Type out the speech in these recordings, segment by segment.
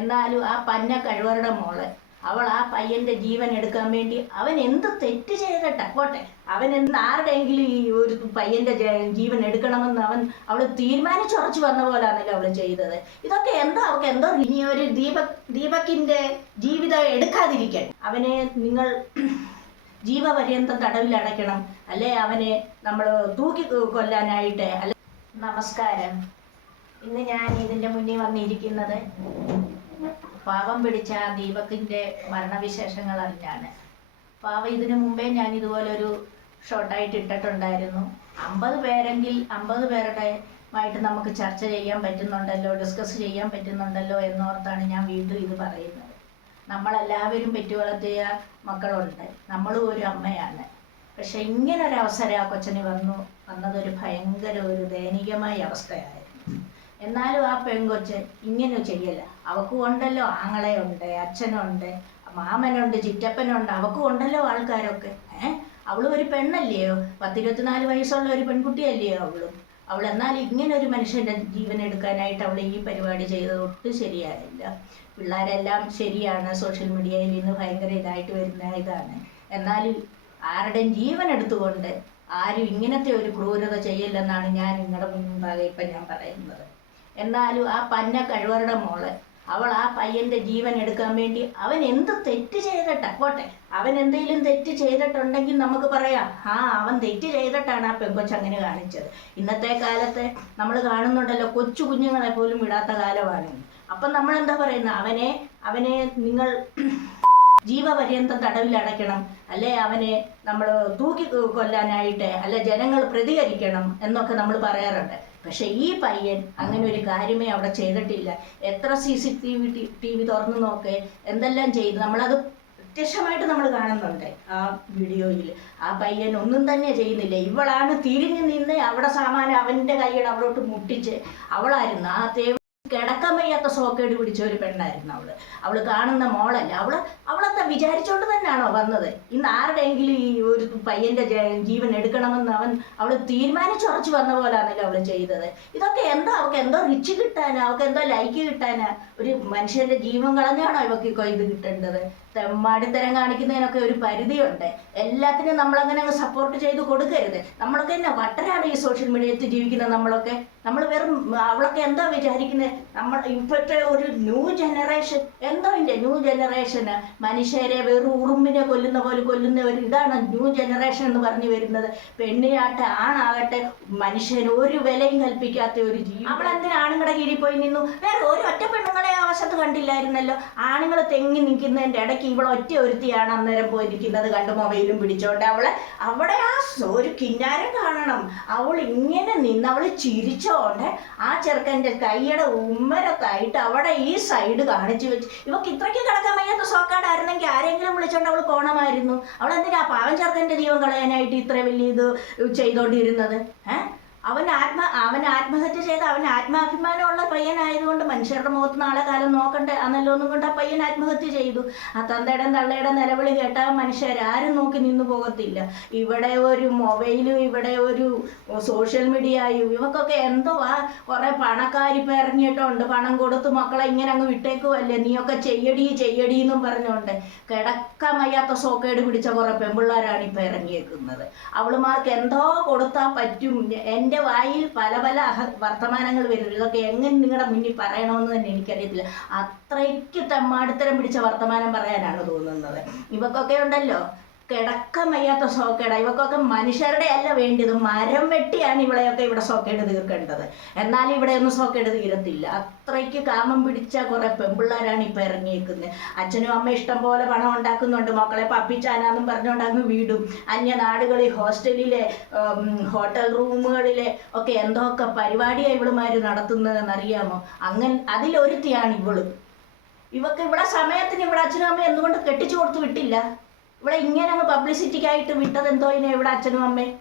എന്നാലും ആ പന്ന കഴിവറുടെ മോള് അവൾ ആ പയ്യന്റെ ജീവൻ എടുക്കാൻ വേണ്ടി അവൻ എന്ത് തെറ്റ് ചെയ്തിട്ടാ പോട്ടെ, അവൻ എന്ത് ആരുടെയെങ്കിലും ഈ ഒരു പയ്യന്റെ ജീവൻ എടുക്കണമെന്ന് അവള് തീരുമാനിച്ചുറച്ചു വന്ന പോലാണല്ലോ അവള് ചെയ്തത്. ഇതൊക്കെ എന്താ അവൾക്ക് എന്തോ ഇനി ഒരു ദീപകിന്റെ ജീവിതം എടുക്കാതിരിക്കാൻ അവനെ നിങ്ങൾ ജീവപര്യന്തം തടവിൽ അടയ്ക്കണം, അല്ലെ അവനെ നമ്മൾ തൂക്കി കൊല്ലാനായിട്ട് അല്ലെ. നമസ്കാരം. ഇന്ന് ഞാൻ ഇതിന്റെ മുന്നിൽ വന്നിരിക്കുന്നത് പാവം പിടിച്ച ദീപകിന്റെ മരണവിശേഷങ്ങൾ അറിഞ്ഞാണ്. പാവം ഇതിനു മുമ്പേ ഞാൻ ഇതുപോലൊരു ഷോർട്ടായിട്ട് ഇട്ടിട്ടുണ്ടായിരുന്നു. 50 പേരെങ്കിൽ 50 പേരുടെയുമായിട്ട് നമുക്ക് ചർച്ച ചെയ്യാൻ പറ്റുന്നുണ്ടല്ലോ, ഡിസ്കസ് ചെയ്യാൻ പറ്റുന്നുണ്ടല്ലോ എന്നോർത്താണ് ഞാൻ വീണ്ടും ഇത് പറയുന്നത്. നമ്മളെല്ലാവരും പെറ്റു വളർത്തിയ മക്കളുണ്ട്, നമ്മളും ഒരു അമ്മയാണ്. പക്ഷെ ഇങ്ങനൊരവസരം ആ കൊച്ചന് വന്നതൊരു ഭയങ്കര ഒരു ദയനീയമായ അവസ്ഥയായിരുന്നു. എന്നാലും ആ പെൺകൊച്ച് ഇങ്ങനെ ചെയ്യല്ല. അവക്കും ഉണ്ടല്ലോ ആങ്ങളയുണ്ട്, അച്ഛനുണ്ട്, മാമനുണ്ട്, ചിറ്റപ്പനുണ്ട്, അവക്കും ഉണ്ടല്ലോ ആൾക്കാരൊക്കെ. അവളും ഒരു പെണ്ണല്ലയോ, 10-24 വയസ്സുള്ള ഒരു പെൺകുട്ടിയല്ലയോ അവൾ എന്നാൽ ഇങ്ങനെ ഒരു മനുഷ്യന്റെ ജീവൻ എടുക്കാനായിട്ട് അവൾ ഈ പരിപാടി ചെയ്തത് ഒട്ടും ശരിയായില്ല. പിള്ളേരെല്ലാം ശരിയാണ്, സോഷ്യൽ മീഡിയയിൽ ഇന്ന് ഭയങ്കര ഇതായിട്ട് വരുന്ന ഇതാണ്. എന്നാലും ആരുടെയും ജീവൻ എടുത്തുകൊണ്ട് ആരും ഇങ്ങനത്തെ ഒരു ക്രൂരത ചെയ്യില്ലെന്നാണ് ഞാൻ നിങ്ങളുടെ മുൻപാകെ ഇപ്പം ഞാൻ പറയുന്നത്. എന്നാലും ആ പന്ന കഴിവറുടെ മോള് അവൾ ആ പയ്യന്റെ ജീവൻ എടുക്കാൻ വേണ്ടി അവൻ എന്ത് തെറ്റ് ചെയ്തിട്ടാ പോട്ടെ, അവൻ എന്തെങ്കിലും തെറ്റ് ചെയ്തിട്ടുണ്ടെങ്കിൽ നമുക്ക് പറയാം, അവൻ തെറ്റ് ചെയ്തിട്ടാണ് ആ പെങ്കൊച്ച് അങ്ങനെ കാണിച്ചത്. ഇന്നത്തെ കാലത്ത് നമ്മൾ കാണുന്നുണ്ടല്ലോ, കൊച്ചു കുഞ്ഞുങ്ങളെ പോലും വിടാത്ത കാലമാണ്. അപ്പം നമ്മൾ എന്താ പറയുന്നത്, അവനെ നിങ്ങൾ ജീവപര്യന്തം തടവിൽ അടയ്ക്കണം, അല്ലെ അവനെ നമ്മൾ തൂക്കി കൊല്ലാനായിട്ട് അല്ലെ ജനങ്ങൾ പ്രതികരിക്കണം എന്നൊക്കെ നമ്മൾ പറയാറുണ്ട്. പക്ഷെ ഈ പയ്യൻ അങ്ങനെ ഒരു കാര്യമേ അവിടെ ചെയ്തിട്ടില്ല. എത്ര CCTV തുറന്നു നോക്കേ, എന്തെല്ലാം ചെയ്തു, നമ്മളത് പ്രത്യക്ഷമായിട്ട് നമ്മൾ കാണുന്നുണ്ട് ആ വീഡിയോയിൽ. ആ പയ്യൻ ഒന്നും തന്നെ ചെയ്യുന്നില്ല. ഇവളാണ് തിരിഞ്ഞു നിന്ന് അവിടെ സാമാനം അവൻ്റെ കൈയുടെ അവളോട്ട് മുട്ടിച്ച്, അവളായിരുന്നു ആ കിടക്കാൻ വയ്യാത്ത സോക്കേട് പിടിച്ച ഒരു പെണ്ണായിരുന്നു അവള് കാണുന്ന മോളല്ല. അവളെന്താ വിചാരിച്ചോണ്ട് തന്നെയാണോ വന്നത്? ഇന്ന് ആരുടെയെങ്കിലും ഈ ഒരു പയ്യന്റെ ജീവൻ എടുക്കണമെന്ന് അവള് തീരുമാനിച്ചുറച്ചു വന്ന പോലാണല്ലോ അവള് ചെയ്തത്. ഇതൊക്കെ എന്താ അവൾക്ക് എന്തോ റിച്ച് കിട്ടാനാ, അവൾക്ക് എന്തോ ലൈക്ക് കിട്ടാനാ? ഒരു മനുഷ്യന്റെ ജീവൻ കളഞ്ഞാണോ ഇവക്ക് ഇത് കിട്ടേണ്ടത്? തെമ്മാടിത്തരം കാണിക്കുന്നതിനൊക്കെ ഒരു പരിധിയുണ്ട്. എല്ലാത്തിനും നമ്മളങ്ങനെ അങ്ങ് സപ്പോർട്ട് ചെയ്ത് കൊടുക്കരുത്. നമ്മളൊക്കെ തന്നെ വട്ടരാണ് ഈ സോഷ്യൽ മീഡിയത്തിൽ ജീവിക്കുന്നത്. നമ്മൾ വെറും അവളൊക്കെ എന്താ വിചാരിക്കുന്നത്? നമ്മൾ ഇപ്പോഴത്തെ ഒരു ന്യൂ ജനറേഷൻ ന്യൂ ജനറേഷന് മനുഷ്യരെ വെറും ഉറുമ്പിനെ കൊല്ലുന്ന പോലെ കൊല്ലുന്ന ഒരു ഇതാണ് ന്യൂ ജനറേഷൻ എന്ന് പറഞ്ഞു വരുന്നത്. പെണ്ണിനാട്ടെ ആണാകട്ടെ മനുഷ്യന് ഒരു വിലയും കൽപ്പിക്കാത്ത ഒരു ജീവി. അവളെന്തിനാ ആണുങ്ങളുടെ കീഴിൽ പോയി നിന്നു? വേറെ ഒരു ഒറ്റ പെണ്ണുങ്ങളെ ആ വശത്ത് കണ്ടില്ലായിരുന്നല്ലോ. ആണുങ്ങൾ തെങ്ങി നിൽക്കുന്നതിൻ്റെ ഇടയ്ക്ക് ഇവൾ ഒറ്റ ഒരുത്തിയാണ് അന്നേരം പോയിരിക്കുന്നത്, കണ്ട് മൊബൈലും പിടിച്ചോണ്ട്. അവിടെ ആ ഒരു കിന്നാരം കാണണം. അവൾ ഇങ്ങനെ നിന്ന് അവൾ ചിരിച്ചോണ്ട് ആ ചെറുക്കൻ്റെ കൈയുടെ ഉമ്മരത്തായിട്ട് അവിടെ ഈ സൈഡ് കാണിച്ചു വെച്ച്. ഇവക്ക് ഇത്രയ്ക്ക് കിടക്കാൻ വയ്യാത്ത സോക്കാടായിരുന്നെങ്കിൽ ആരെങ്കിലും വിളിച്ചോണ്ട് അവൾ പോണമായിരുന്നു. അവൾ എന്തിനാ പാവം ചെറുക്കൻ്റെ ജീവൻ കളയാനായിട്ട് ഇത്ര വലിയ ഇത് ചെയ്തോണ്ടിരുന്നത്? അവൻ ആത്മഹത്യ ചെയ്ത് അവൻ ആത്മാഭിമാനമുള്ള പയ്യനായതുകൊണ്ട് മനുഷ്യരുടെ മുഖത്ത് നാളെ കാലം നോക്കണ്ടേ എന്നല്ലോ ഒന്നും കൊണ്ട് ആ പയ്യൻ ആത്മഹത്യ ചെയ്തു. ആ തന്തയുടെ തള്ളയുടെ നിലവിളി കേട്ടാൽ മനുഷ്യരാരും നോക്കി നിന്നു പോകത്തില്ല. ഇവിടെ ഒരു മൊബൈലും ഇവിടെ ഒരു സോഷ്യൽ മീഡിയയും ഇവക്കൊക്കെ എന്തോ കുറെ പണക്കാരിപ്പം ഇറങ്ങിയിട്ടുണ്ട്. പണം കൊടുത്ത് മക്കളെ ഇങ്ങനെ അങ്ങ് വിട്ടേക്കുമല്ലേ, നീയൊക്കെ ചെയ്യടി എന്നും പറഞ്ഞുകൊണ്ട് കിടക്കാൻ വയ്യാത്ത സോക്കേട് പിടിച്ച കുറെ പെൺപിള്ളേരാണ് ഇപ്പം ഇറങ്ങിയേക്കുന്നത്. അവളുമാർക്ക് എന്തോ കൊടുത്താൽ പറ്റും. എൻ്റെ വായിൽ പല വർത്തമാനങ്ങൾ വരും. ഇതൊക്കെ എങ്ങനെ നിങ്ങളുടെ മുന്നിൽ പറയണമെന്ന് തന്നെ എനിക്കറിയത്തില്ല. അത്രയ്ക്ക് തെമ്മാടിത്തരം പിടിച്ച വർത്തമാനം പറയാനാണ് തോന്നുന്നത്. ഇവക്കൊക്കെ ഉണ്ടല്ലോ കിടക്കാൻ വയ്യാത്ത സോക്കേട. ഇവക്കൊക്കെ മനുഷ്യരുടെ അല്ല വേണ്ടത്, മരം വെട്ടിയാണ് ഇവിടെ സോക്കേട് തീർക്കേണ്ടത്. എന്നാലും ഇവിടെ ഒന്നും സോക്കേട് തീരത്തില്ല. അത്രയ്ക്ക് കാമം പിടിച്ച കുറെ പെൺപിള്ളേരാണ് ഇപ്പം ഇറങ്ങിയേക്കുന്നത്. അച്ഛനും അമ്മ ഇഷ്ടം പോലെ പണം ഉണ്ടാക്കുന്നുണ്ട്, മക്കളെ പപ്പിച്ചാനാന്നും പറഞ്ഞുകൊണ്ട് അങ്ങ് വീടും. അന്യനാടുകളിൽ ഹോസ്റ്റലിലെ ഹോട്ടൽ റൂമുകളിലെ ഒക്കെ എന്തൊക്കെ പരിപാടിയാണ് ഇവളുമാർ നടത്തുന്നതെന്നറിയാമോ? അതിലൊരുത്തിയാണ് ഇവക്ക് ഇവിടെ സമയത്തിന് ഇവിടെ അച്ഛനും അമ്മ എന്തുകൊണ്ട് കെട്ടിച്ചു കൊടുത്ത് വിട്ടില്ല? ഇവിടെ ഇങ്ങനെ അങ്ങ് പബ്ലിസിറ്റിക്കായിട്ട് വിട്ടത് എന്തോ ഇവിടെ അച്ഛനും അമ്മയും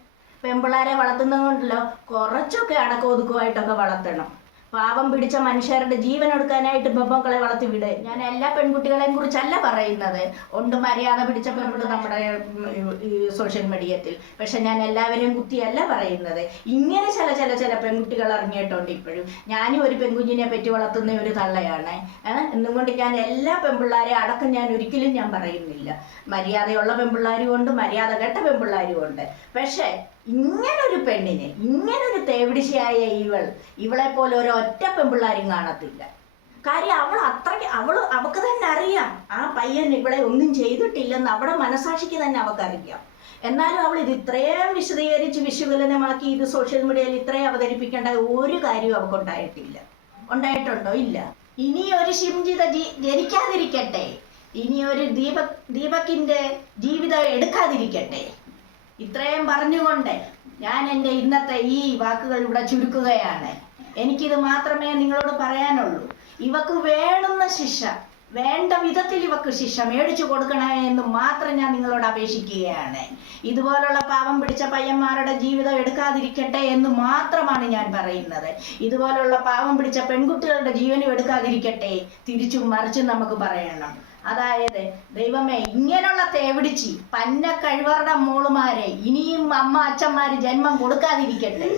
പെൺപിള്ളേരെ വളർത്തുന്നത് കൊണ്ടല്ലോ കുറച്ചൊക്കെ അടക്കമൊതുക്കുമായിട്ടൊക്കെ വളർത്തണം. പാവം പിടിച്ച മനുഷ്യരുടെ ജീവൻ എടുക്കാനായിട്ട് പെൺമക്കളെ വളർത്തി വിട്. ഞാൻ എല്ലാ പെൺകുട്ടികളെയും കുറിച്ചല്ല പറയുന്നത്. ഉണ്ട് മര്യാദ പിടിച്ച പെൺകുട്ടി നമ്മുടെ ഈ സോഷ്യൽ മീഡിയത്തിൽ. പക്ഷെ ഞാൻ എല്ലാവരെയും കുത്തിയല്ല പറയുന്നത്. ഇങ്ങനെ ചില പെൺകുട്ടികൾ ഇറങ്ങിയിട്ടുണ്ട് ഇപ്പോഴും. ഞാനും ഒരു പെൺകുഞ്ഞിനെ പറ്റി വളർത്തുന്ന ഒരു തള്ളയാണ്. എന്നും കൊണ്ട് ഞാൻ എല്ലാ പെൺപിള്ളാരെ അടക്കം ഞാൻ ഒരിക്കലും ഞാൻ പറയുന്നില്ല. മര്യാദയുള്ള പെൺപിള്ളാരും ഉണ്ട്, മര്യാദ കെട്ട പെൺപിള്ളാരും ഉണ്ട്. പക്ഷെ ഇങ്ങനൊരു പെണ്ണിനെ, ഇങ്ങനൊരു തേവിടിശയായ ഇവളെ പോലെ ഒരൊറ്റ പെൺപിള്ളാരും കാണത്തില്ല. കാര്യം അവൾക്ക് തന്നെ അറിയാം ആ പയ്യൻ ഇവളെ ഒന്നും ചെയ്തിട്ടില്ലെന്ന് അവിടെ മനസാക്ഷിക്ക് തന്നെ അവൾക്കറിയാം. എന്നാലും അവൾ ഇത് ഇത്രയും വിശദീകരിച്ച് വിശകലനമാക്കി ഇത് സോഷ്യൽ മീഡിയയിൽ ഇത്രയും അവതരിപ്പിക്കേണ്ട ഒരു കാര്യവും അവൾക്കുണ്ടായിട്ടില്ല. ഉണ്ടായിട്ടുണ്ടോ? ഇല്ല. ഇനി ഒരു ശിംജിത ജനിക്കാതിരിക്കട്ടെ, ഇനി ഒരു ദീപകിന്റെ ജീവിതം എടുക്കാതിരിക്കട്ടെ. ഇത്രയും പറഞ്ഞുകൊണ്ട് ഞാൻ എൻ്റെ ഇന്നത്തെ ഈ വാക്കുകൾ ഇവിടെ ചുരുക്കുകയാണ്. എനിക്കിത് മാത്രമേ നിങ്ങളോട് പറയാനുള്ളൂ. ഇവക്ക് വേണ്ടുന്ന ശിക്ഷ, വേണ്ട വിധത്തിൽ ഇവക്ക് ശിക്ഷ മേടിച്ചു കൊടുക്കണേ എന്ന് മാത്രം ഞാൻ നിങ്ങളോട് അപേക്ഷിക്കുകയാണ്. ഇതുപോലുള്ള പാവം പിടിച്ച പയ്യന്മാരുടെ ജീവിതം എടുക്കാതിരിക്കട്ടെ എന്ന് മാത്രമാണ് ഞാൻ പറയുന്നത്. ഇതുപോലുള്ള പാവം പിടിച്ച പെൺകുട്ടികളുടെ ജീവനും എടുക്കാതിരിക്കട്ടെ, തിരിച്ചും മറിച്ചും നമുക്ക് പറയണം. അതായത് ദൈവമേ, ഇങ്ങനെയുള്ള തേവിടിച്ച് പന്ന കഴിവറുടെ മോളുമാരെ ഇനിയും അച്ഛന്മാര് ജന്മം കൊടുക്കാതിരിക്കട്ടെ.